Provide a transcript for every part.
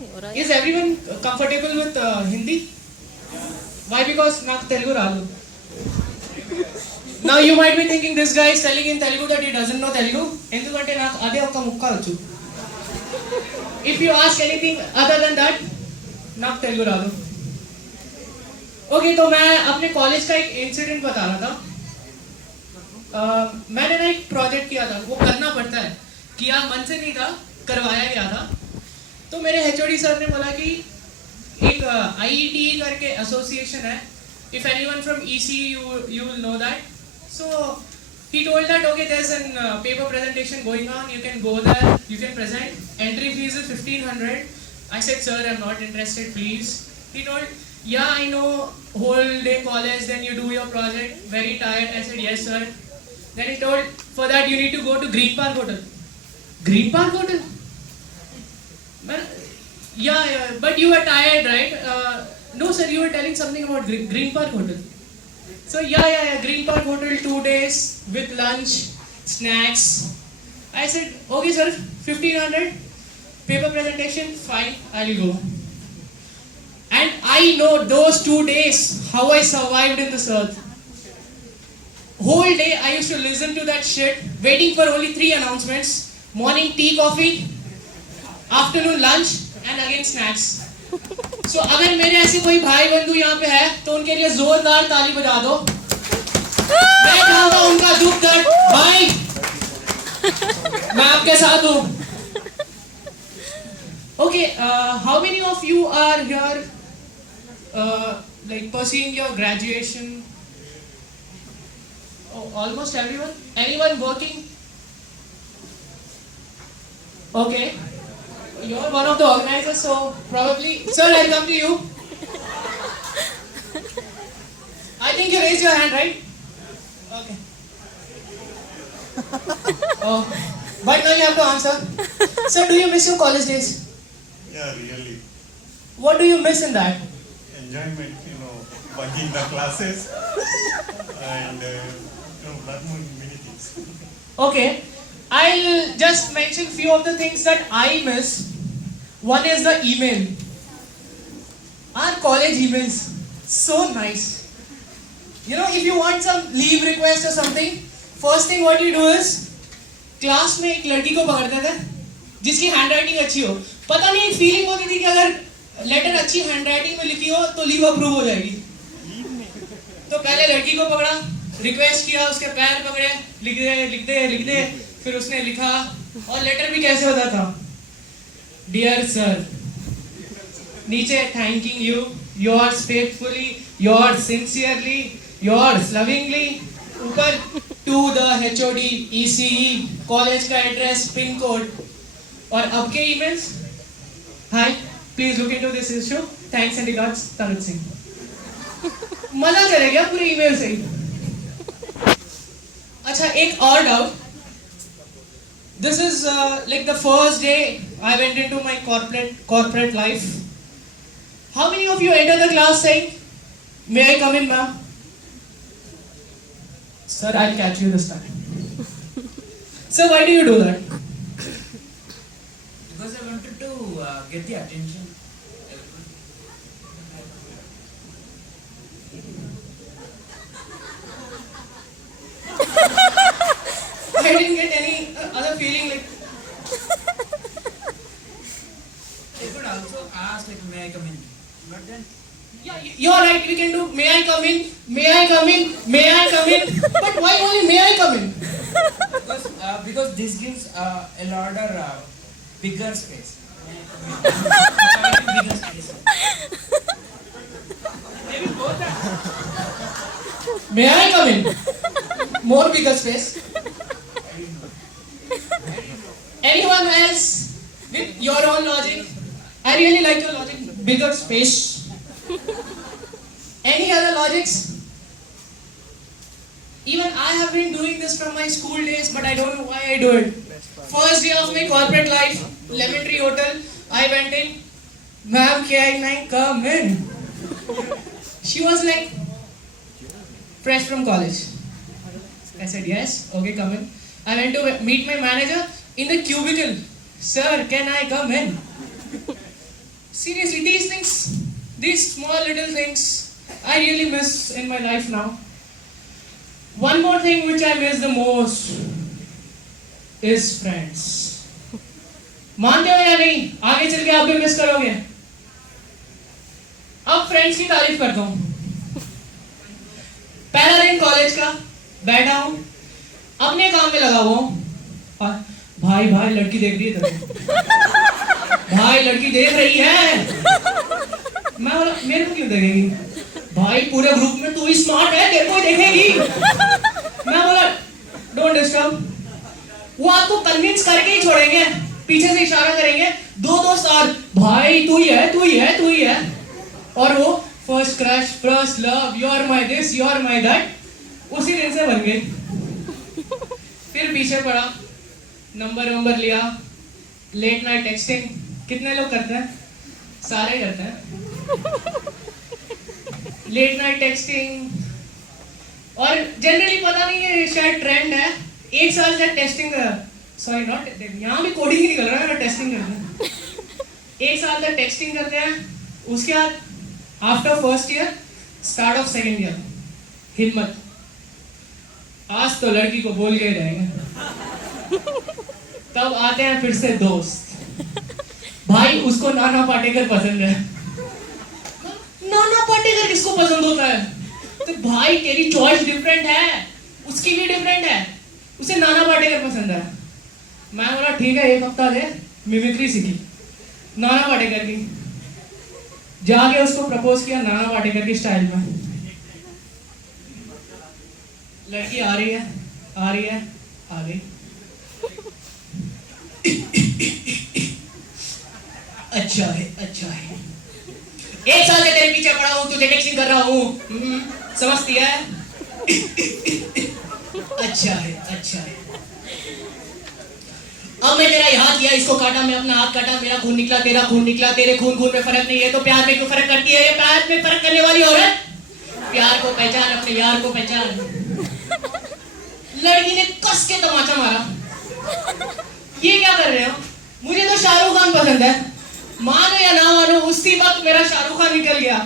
Is everyone comfortable with Hindi? Why? Because నాకు తెలుగు రాదు. Now you might be thinking this guy is telling in Telugu that he doesn't know Telugu. ఎందుకంటే నాకు అదే ఒక్క ముక్క వచ్చు. If you ask anything other than that, నాకు తెలుగు రాదు. Okay, तो मैं अपने कॉलेज का एक इंसिडेंट बता रहा था. मैंने ना एक प्रोजेक्ट किया था, वो करना पड़ता है, किया मन से नहीं था, करवाया गया था. तो मेरे एचओडी सर ने बोला कि एक आईईटी करके एसोसिएशन है, if anyone from EC you will know that. So he told that okay, there's an paper presentation going on, you can go there, you can present, entry fees is 1500. I said sir, I'm not interested, please. He told yeah, I know, whole day college, then you do your project, very tired. I said yes sir. Then he told for that you need to go to Green Park Hotel. Green Park Hotel? Well, yeah, but you were tired, right? No, sir, you were telling something about Green Park Hotel. So, yeah, Green Park Hotel, 2 days with lunch, snacks. I said, okay, sir, 1500, paper presentation, fine, I'll go. And I know those 2 days, how I survived in this earth. Whole day, I used to listen to that shit, waiting for only 3 announcements. Morning tea, coffee, afternoon lunch and again snacks. So अगर मेरे ऐसे कोई भाई बंधु यहाँ पे है तो उनके लिए जोरदार ताली बजा दो. मैं चाहूंगा उनका दुख दर्द, भाई मैं आपके साथ हूँ. Okay, how many of you are here like pursuing your graduation? Oh, almost everyone. Anyone working? Okay. You're one of the organizers, so probably, sir, I'll come to you. I think you raised your hand, right? Okay. Oh, but now you have to answer. Sir, do you miss your college days? Yeah, really. What do you miss in that? Enjoyment, bunking the classes and lot more many things. Okay, I'll just mention few of the things that I miss. One is the email. Our college emails, so nice. If you want some leave request or something, first thing what you do is, class में एक लड़की को पकड़ते थे जिसकी handwriting अच्छी हो. पता नहीं एक फीलिंग होती थी कि अगर लेटर अच्छी हैंडराइटिंग में लिखी हो तो लीव अप्रूव हो जाएगी. तो पहले लड़की को पकड़ा, रिक्वेस्ट किया, उसके पैर पकड़े, लिख दे. फिर उसने लिखा, और लेटर भी कैसे होता था, डियर सर, नीचे thanking you, yours faithfully, yours sincerely, yours lovingly, ऊपर to the HOD ECE, college का एड्रेस, पिन कोड. और अब के emails, hi please look into this issue, thanks and regards Tarun Singh. मजा चले गया पूरे ईमेल से ही. अच्छा, एक और doubt. This is like the first day I went into my corporate life. How many of you enter the class saying, "May I come in, ma'am?" Sir, I'll catch you this time. Sir, why do you do that? Because I wanted to get the attention. I didn't get any other feeling like. I could also ask like, may I come in? But then, Yeah, you're right. We can do. May I come in? May I come in? May I come in? But why only may I come in? because this gives a larger, bigger space. Bigger space. Maybe both are. May I come in? More bigger space. Anyone else with your own logic? I really like your logic. Bigger space. Any other logics? Even I have been doing this from my school days, but I don't know why I do it. First day of my corporate life, Lemon Tree Hotel, I went in. Ma'am, can I come in? She was like, fresh from college. I said yes, okay, come in. I went to meet my manager in the cubicle. Sir, can I come in? seriously, these things, these small little things, I really miss in my life now. One more thing which I miss the most is friends. मानते हो या नहीं? आगे चल के आप भी miss करोगे. अब फ्रेंड्स की तारीफ करता हूँ. पहला दिन कॉलेज का, बैठा हूँ, अपने काम में लगा हुआ हूँ. भाई भाई लड़की देख रही है तुम्हें. भाई लड़की देख रही है. मैं बोला मेरे को क्यों देखेगी? भाई पूरे ग्रुप में तू ही स्मार्ट है, तेरे को ही देखेगी. मैं बोला डोंट डिस्टर्ब. वो आपको कन्विंस करके ही छोड़ेंगे, पीछे से इशारा करेंगे. दो दोस्त और भाई तू ही है, तू ही है, तू ही है. और वो first crush, first love, you are my this, you are my that, उसी दिन से बन गई. फिर पीछे पड़ा, नंबर लिया, लेट नाइट टेक्सटिंग. कितने लोग करते हैं? सारे करते हैं. Late night texting. और जनरली पता नहीं है, शायद ट्रेंड है. एक साल तक टेस्टिंग, सॉरी नॉट, यहाँ भी कोडिंग ही निकल रहा है, टेस्टिंग करते हैं. एक साल तक टेक्सटिंग करते हैं. उसके बाद after first year, start of second year, हिम्मत, आज तो लड़की को बोल के ही रहेंगे. तब आते हैं फिर से दोस्त. भाई उसको नाना पाटेकर पसंद है. नाना पाटेकर किसको पसंद होता है? तो भाई तेरी चॉइस डिफरेंट है, उसकी भी डिफरेंट है. उसे नाना पाटेकर पसंद है. मैं बोला ठीक है, एक हफ्ता दे. मिमिक्री सीखी नाना पाटेकर की. जाके उसको प्रपोज किया नाना पाटेकर की स्टाइल में. लड़की आ रही है, आ गई. अच्छा है. एक साल से तेरे पीछे पड़ा हूँ, तुझे टेक्सटिंग कर रहा हूँ, समझती है? अच्छा है. अब मैं तेरा हाथ किया, इसको काटा, मैं अपना हाथ काटा, मेरा खून निकला, तेरा खून निकला. तेरे खून में फर्क नहीं है तो प्यार में क्यों फर्क करती है? ये प्यार में फर्क करने वाली औरत. प्यार को पहचान, अपने यार को पहचान. लड़की ने कस के तमाचा मारा. ये क्या कर रहे हो? मुझे तो शाहरुख खान पसंद है. मानो या ना मानो, उसी वक्त मेरा शाहरुख खान निकल गया.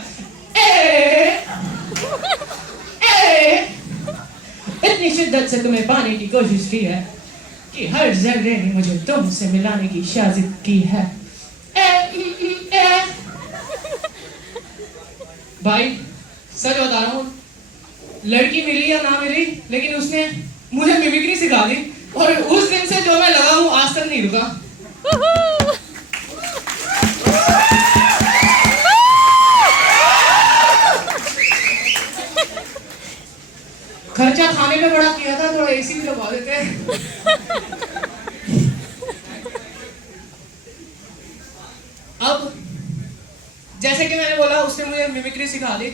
इतनी शिद्दत से तुम्हें पाने की कोशिश की है कि हर जगह ने मुझे तुमसे मिलाने की साजिश की है. भाई सच बता रहा हूँ, लड़की मिली या ना मिली, लेकिन उसने मुझे मिमिक्री सिखा दी. और उस दिन से जो मैं लगा हूँ, आज तक नहीं रुका. खर्चा खाने में बड़ा किया था, थोड़ा एसी भी लगवा देते हैं. अब जैसे कि मैंने बोला, उसने मुझे मिमिक्री सिखा दी.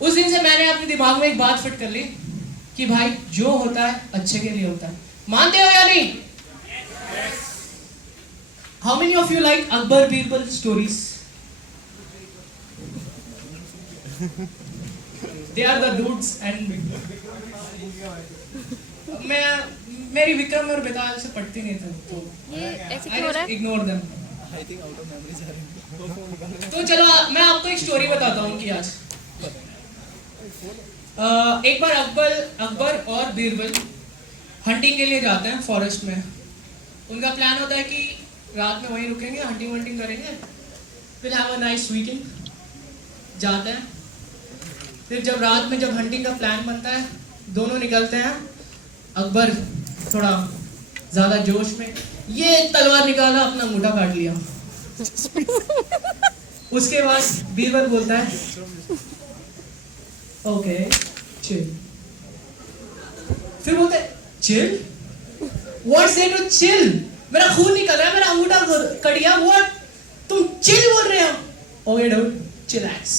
उस दिन से मैंने अपने दिमाग में एक बात फिट कर ली कि भाई जो होता है अच्छे के लिए होता है. मानते हो या नहीं? How many of you like Akbar Birbal stories? They are the dudes and मेरी विक्रम और बेताल से पढ़ती नहीं थी, तो ये ऐसे I क्यों हो रहा just है? ignore them. तो चलो मैं आपको एक स्टोरी बताता हूँ कि आज एक बार अकबर और बीरबल हंटिंग के लिए जाते हैं फॉरेस्ट में. उनका प्लान होता है कि रात में वहीं रुकेंगे, हंटिंग करेंगे, फिर हैव अ नाइस वीकेंड. जाते हैं. फिर जब रात में जब हंटिंग का प्लान बनता है, दोनों निकलते हैं. अकबर थोड़ा ज़्यादा जोश में, ये तलवार निकाला, अपना मुंडा काट लिया. उसके बाद बीरबल बोलता है ओके चिल. फिर बोलते chill, what's there to chill? मेरा खून निकल रहा है, मेरा अंगूठा कट गया, व्हाट? तुम चिल बोल रहे हो? Okay dude chillax.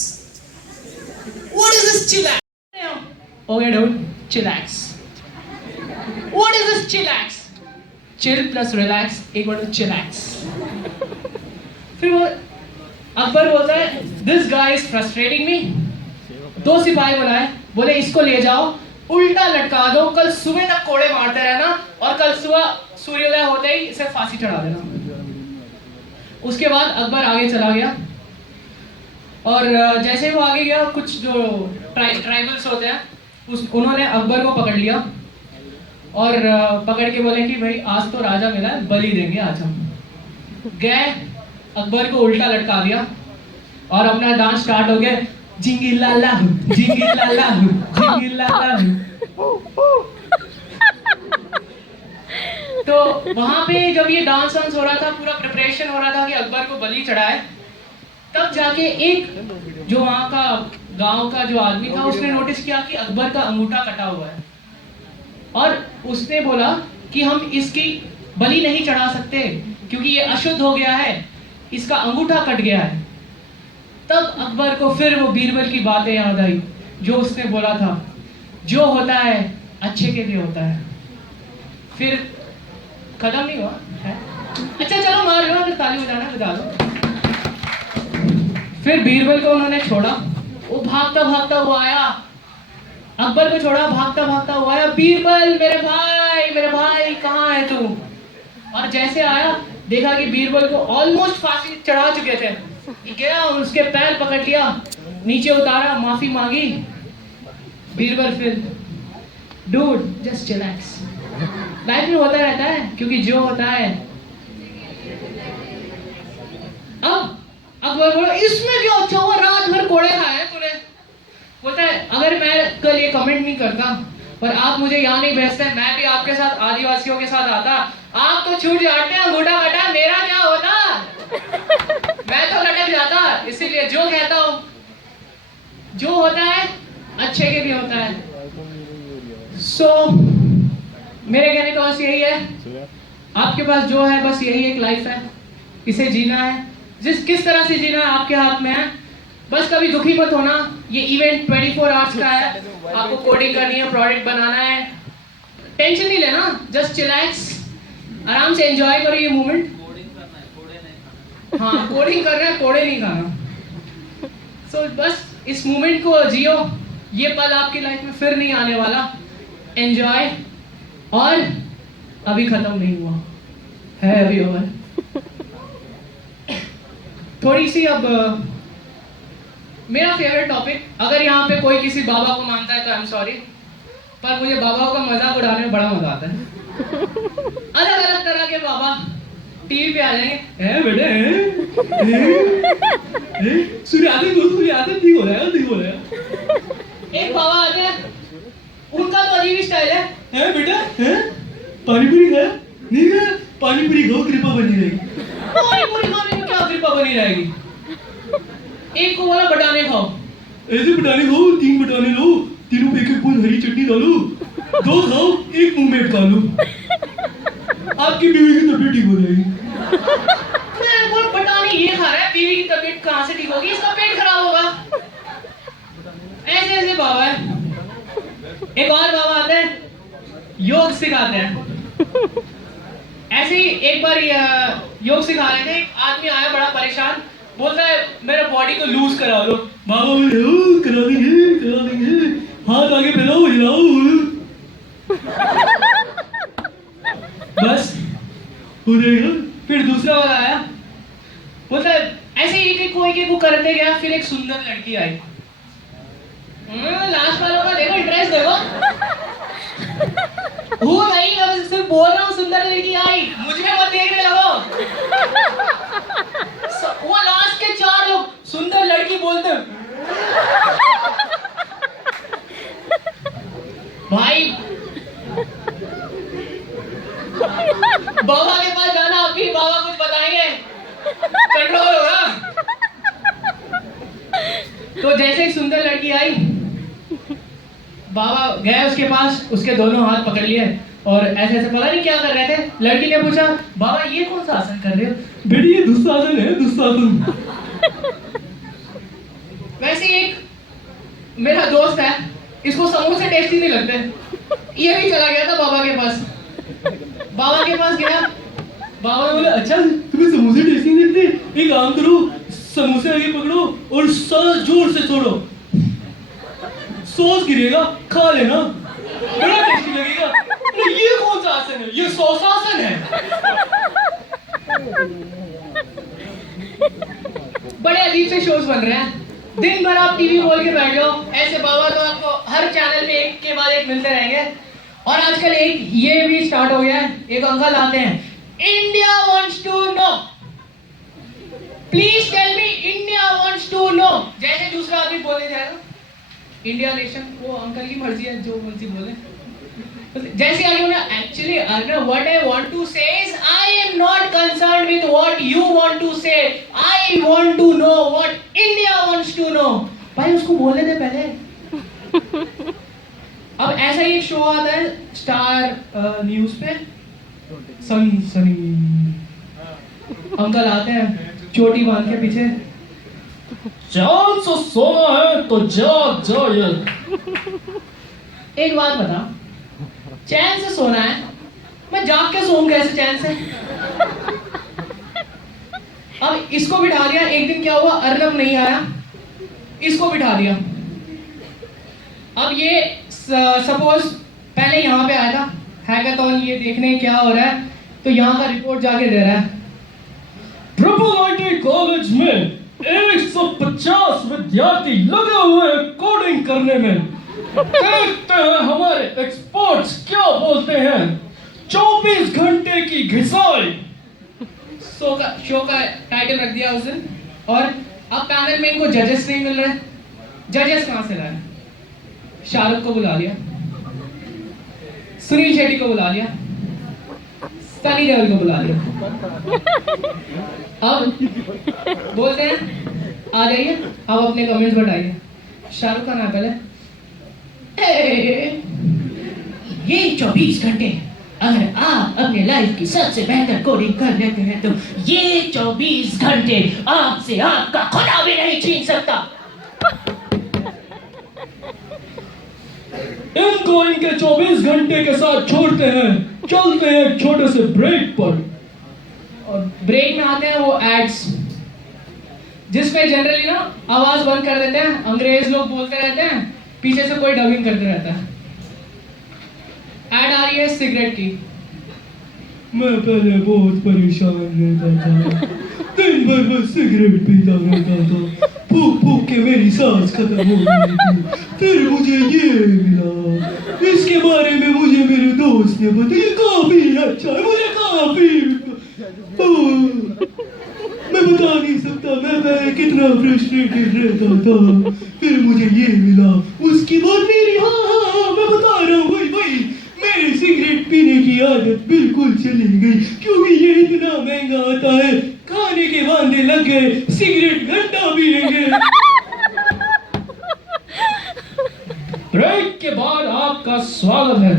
What is this chillax? Okay dude chillax. What is this chillax? Chill plus relax equal to chillax. फिर वो अकबर बोलता है this guy is frustrating me. 2 सिपाही बुलाए, बोले इसको ले जाओ, उल्टा लटका दो, कल सुबह तक कोड़े मारते रहना और कल सुबह सूर्योदय होते ही इसे फांसी चढ़ा देना. उसके बाद अकबर आगे चला गया और जैसे वो आगे गया कुछ जो ट्राइबल्स होते हैं उन्होंने अकबर को पकड़ लिया और पकड़ के बोले कि भाई आज तो राजा मिला है, बलि देंगे आज हम। गए, अकबर को उल्टा लटका दिया और अपना डांस स्टार्ट हो गया, जिंगिलाला जिंगिलाला जिंगिलाला। तो वहां पे जब ये डांस वांस हो रहा था, पूरा प्रिपरेशन हो रहा था कि अकबर को बलि चढ़ाए, तब जाके एक जो वहां का गांव का जो आदमी था उसने नोटिस किया कि अकबर का अंगूठा कटा हुआ है और उसने बोला कि हम इसकी बलि नहीं चढ़ा सकते क्योंकि ये अशुद्ध हो गया है, इसका अंगूठा कट गया है। तब अकबर को फिर वो बीरबल की बातें याद आई जो उसने बोला था, जो होता है अच्छे के लिए होता है। फिर खत्म नहीं हुआ है, अच्छा चलो मार लो, फिर ताली बजाना बजा दो। फिर बीरबल को उन्होंने छोड़ा, वो भागता भागता वो आया, अकबर को छोड़ा, भागता भागता वो आया, बीरबल मेरे भाई कहाँ है तू? और जैसे आया देखा कि बीरबल को ऑलमोस्ट फांसी चढ़ा चुके थे, गया उसके पैर पकड़ लिया, नीचे उतारा, माफी मांगी। बीरबल फिर डूड जस्ट रिलैक्स, लाइफ में होता रहता है क्योंकि जो होता है। अब अकबर बोला इसमें क्या अच्छा हुआ, रात भर कोड़े खाए तूने। बोलता है अगर मैं कल ये कमेंट नहीं करता पर आप मुझे यहाँ नहीं भेजते, मैं भी आपके साथ आदिवासियों के साथ आता, आप तो छूट जाते, अंगूठा कटा, मेरा क्या होता? मैं तो लटक जाता। इसीलिए जो कहता हूँ, जो होता है अच्छे के लिए होता है। मेरे कहने का बस यही है, आपके पास जो है बस यही एक लाइफ है, इसे जीना है, किस तरह से जीना है आपके हाथ में है। बस कभी दुखी मत होना, ये इवेंट 24 आवर्स का है, आपको कोडिंग करनी है, प्रोडक्ट बनाना है, टेंशन नहीं लेना, जस्ट रिलैक्स, आराम से एंजॉय करो ये मोमेंट। हाँ कोडिंग करना है, कोड़े नहीं खाना। सो बस इस मोमेंट को जियो, ये पल आपकी लाइफ में फिर नहीं आने वाला, एंजॉय। और अभी खत्म नहीं हुआ है, अभी और थोड़ी सी। अब मेरा फेवरेट टॉपिक, अगर यहाँ पे कोई किसी बाबा को मानता है तो आई एम सॉरी, पर मुझे बाबा का मजाक उड़ाने में बड़ा मजा आता है। अलग अलग तरह के बाबा टीवी पे आ जाएंगे, हैं बेटे सूर्यादय ठीक हो रहा है। एक बाबा आते हैं, उनका तो अजीब स्टाइल है बेटा, हैं पानी पूरी है नहीं है, पानी पूरी खाओ कृपा बनी रहेगी। पानी पूरी खाने में क्या कृपा बनी रहेगी? एक को बोला बटाने खाओ, ऐसे बटाने खाओ, 3 बटाने लो, तीनों पे एक बूंद हरी चटनी डालो, 2 खाओ, 1 मुंह में अटका लो, आपकी बीवी की तबीयत ठीक हो जाएगी। मैं बोल बटाने ये खा रहा है, बीवी की तबीयत कहाँ से ठीक होगी, इसका पेट खराब होगा। ऐसे ऐसे बाबा है। एक और बाबा आते हैं, योग सिखाते हैं। ऐसे ही एक बार योग सिखा रहे थे, एक आदमी आया बड़ा परेशान, बोलता है मेरे बॉडी को लूज करा दो। बाबा बोले करा देंगे, हाथ आगे फैलाओ, हिलाओ, बस हो जाएगा। फिर दूसरा वाला आया, बोलता है ऐसे ही एक को करते गया, फिर एक सुंदर लड़की आई। लास्ट वालों का देखो इंटरेस्ट देखो, वो नहीं, मैं सिर्फ बोल रहा हूँ, सुंदर लड़की आई, मुझे मत देखने लगो। वो लास्ट के 4 लोग सुंदर लड़की बोलते भाई, बाबा के पास जाना, अभी बाबा कुछ बताएंगे, कंट्रोल होगा। तो जैसे एक सुंदर लड़की आई, बाबा गए उसके पास, उसके दोनों हाथ पकड़ लिए और ऐसे ऐसे पता नहीं क्या कर रहे थे। लड़की ने पूछा बाबा ये कौन सा आसन कर रहे हो? बेटी ये दुस्साहसन है, दुस्साहसन। वैसे एक मेरा दोस्त है, इसको समोसे टेस्टी नहीं लगते, ये भी चला गया था बाबा के पास। बाबा के पास गया, बाबा ने बोला अच्छा तुम्हें समोसे टेस्टी नहीं लगते, एक काम करो, समोसे आगे पकड़ो और सांस जोर से छोड़ो, सॉस गिरेगा, खा लेना, बड़ा टेस्टी लगेगा। ये कौन सा आसन है? ये सॉस आसन है। बड़े अजीब से शोज बन रहे हैं, दिन भर आप टीवी खोल के बैठ जाओ, ऐसे बाबा तो आपको हर चैनल पे एक के बाद एक मिलते रहेंगे। और आजकल एक ये भी स्टार्ट हो गया है, एक अंकल आते हैं, India wants to know, please tell me India wants to know. जैसे दूसरा आदमी बोले जाएगा इंडिया नेशन, वो अंकल की मर्जी है जो मर्जी बोले। जैसे आगे उन्हें actually what I want to say is I am not concerned with what you want to say, I want to know what India wants to know. भाई उसको बोलने दे पहले। अब ऐसा ही एक शो आता है स्टार न्यूज पे, सनी सनी अंकल आते हैं चोटी बांध के पीछे, चांद से सोना है तो जाग जाए। एक बात बता, चैन से सोना है, मैं जाग के सोऊं कैसे चैन से? अब इसको बिठा दिया, एक दिन क्या हुआ, अर्नब नहीं आया, इसको बिठा दिया। अब ये सपोज पहले यहाँ पे आया था हैकाथॉन ये देखने क्या हो रहा है, तो यहाँ का रिपोर्ट जाके दे रहा है, ट्रिपल आईटी कॉलेज में 150 विद्यार्थी लगे हुए हैं कोडिंग करने में। देखते हैं हमारे एक्सपर्ट्स क्या बोलते हैं। 24 घंटे की घिसाई शो का टाइटल रख दिया उस दिन। और अब पैनल में इनको जजेस नहीं मिल रहे। जजेस कहां से लाए? शाहरुख को बुला लिया, सुनील शेट्टी को बुला लिया, सनी देओल को बुला लिया। अब बोलते हैं आ जाइए, अब अपने कमेंट्स बताइए। शाहरुख का नाम पहले, ये 24 घंटे अगर आप अपने लाइफ की सबसे बेहतर कोडिंग कर लेते हैं तो ये 24 घंटे आपसे आपका खुदा भी नहीं छीन सकता। इनको इनके 24 घंटे के साथ छोड़ते हैं, चलते हैं छोटे से ब्रेक पर। और ब्रेक में आते हैं वो एड्स, जिसमें जनरली ना आवाज बंद कर देते हैं, अंग्रेज लोग बोलते रहते हैं, पीछे से कोई डबिंग करते रहता है। ऐड आ रही है सिगरेट की। मैं पहले बहुत परेशान रहता था, दिन भर बस सिगरेट पीता रहता था, फूक फूक के मेरी सांस खत्म हो गई थी। फिर मुझे ये मिला, इसके बारे में मुझे मेरे दोस्त ने बताया, काफी अच्छा है, मुझे काफी मैं बता नहीं सकता मैं पहले कितना फ्रस्ट्रेटेड रहता था, फिर मुझे ये मिला, उसके बाद मेरी हाँ मैं बता रहा हूँ भाई मेरी सिगरेट पीने की आदत बिल्कुल चली गई, क्योंकि ये इतना महंगा आता है, खाने के वादे लग गए, सिगरेट घंटा पिएंगे। ब्रेक के बाद आपका स्वागत है।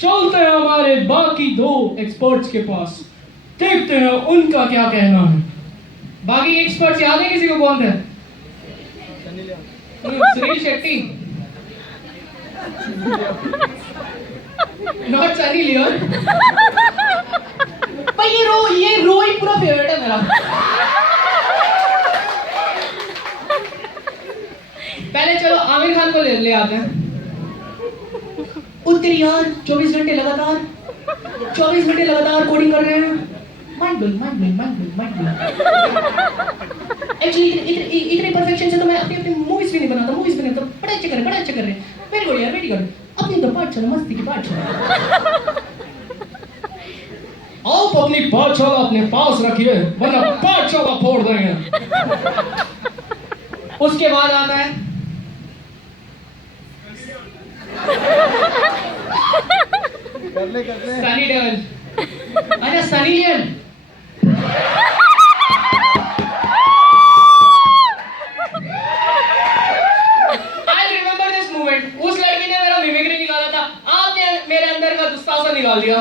चलते हैं हमारे बाकी दो एक्सपर्ट्स के पास, देखते हैं उनका क्या कहना है। बाकी एक्सपर्ट्स याद है किसी को कौन थे? Sunil Shetty, not Sunny Leone. भाई ये रो ही पूरा फेवरेट है मेरा। पहले चलो आमिर खान को ले आते हैं। उत्तरी यार 24 घंटे लगातार कोडिंग कर रहे हैं। Mind blowing. एक्चुअली इतने परफेक्शन से तो मैं अपनी मूवीज भी नहीं बनाता, बड़ा अच्छा कर रहे हैं। वेरी गुड यार, वेरी गुड। अपनी तो पाठशाला मस्ती की पाठशाला। आप अपनी पाठशाला अपने पास रखिए, वरना पाठशाला फोड़ देंगे। उसके बाद आता है सनी देओल। अच्छा सनी लियोन, उस लड़की ने मेरा मिमिक्री निकाला था, आपने मेरे अंदर का दुस्साहस निकाल दिया।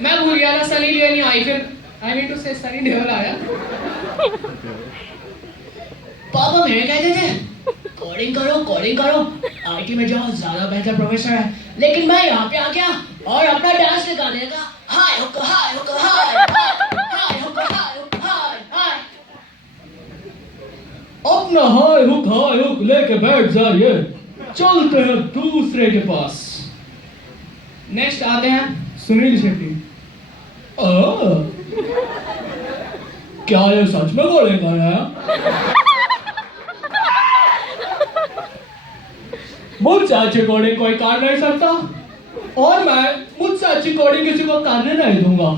मैं भूल गया था सनी लियोन ही आई, फिर आई मीन टू से सनी देओल आया। पापा मेरे कहते थे कोडिंग करो, आईटी में जाओ, ज्यादा बेहतर प्रोफेसर है। लेकिन मैं यहाँ पे आ गया और अपना डांस दिखा देगा, हाय हुक हाय हुक हाय हाय हुक हाय हुक हाय हाय। अपना हाय हुक लेके बैठ जाइए, चलते हैं दूसरे के पास। नेक्स्ट आते हैं सुनील शेट्टी। क्या ये सच में बोलेगा यार? मुझसे अच्छी कोडिंग कोई कर नहीं सकता और मैं मुझसे अच्छी कोडिंग किसी को करने नहीं दूंगा।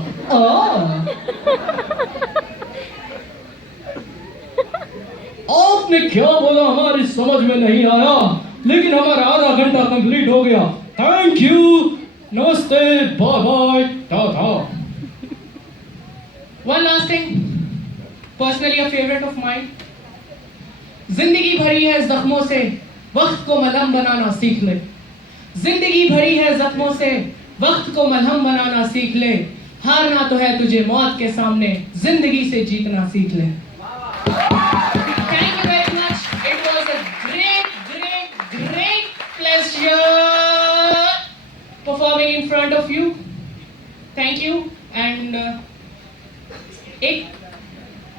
आपने क्या बोला हमारी समझ में नहीं आया, लेकिन हमारा आधा घंटा कंप्लीट हो गया। थैंक यू, नमस्ते, bye bye, tata. One last thing, personally a favorite of mine. जिंदगी भरी है जख्मों से, वक्त को मलहम बनाना सीख ले। जिंदगी भरी है जख्मों से, वक्त को मलहम बनाना सीख ले। हारना तो है तुझे मौत के सामने, जिंदगी से जीतना सीख ले। Thank you very much. It was a great pleasure performing in front of you. Thank you and एक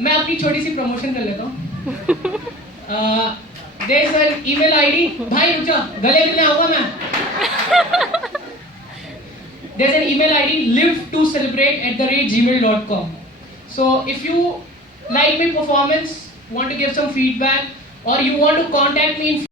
मैं अपनी छोटी सी प्रमोशन कर लेता हूँ। There's an email ID. भाई रुक जा, गले मिलने आऊंगा मैं। There's an email ID live2celebrate@gmail.com. So if you like my performance, want to give some feedback, or you want to contact me in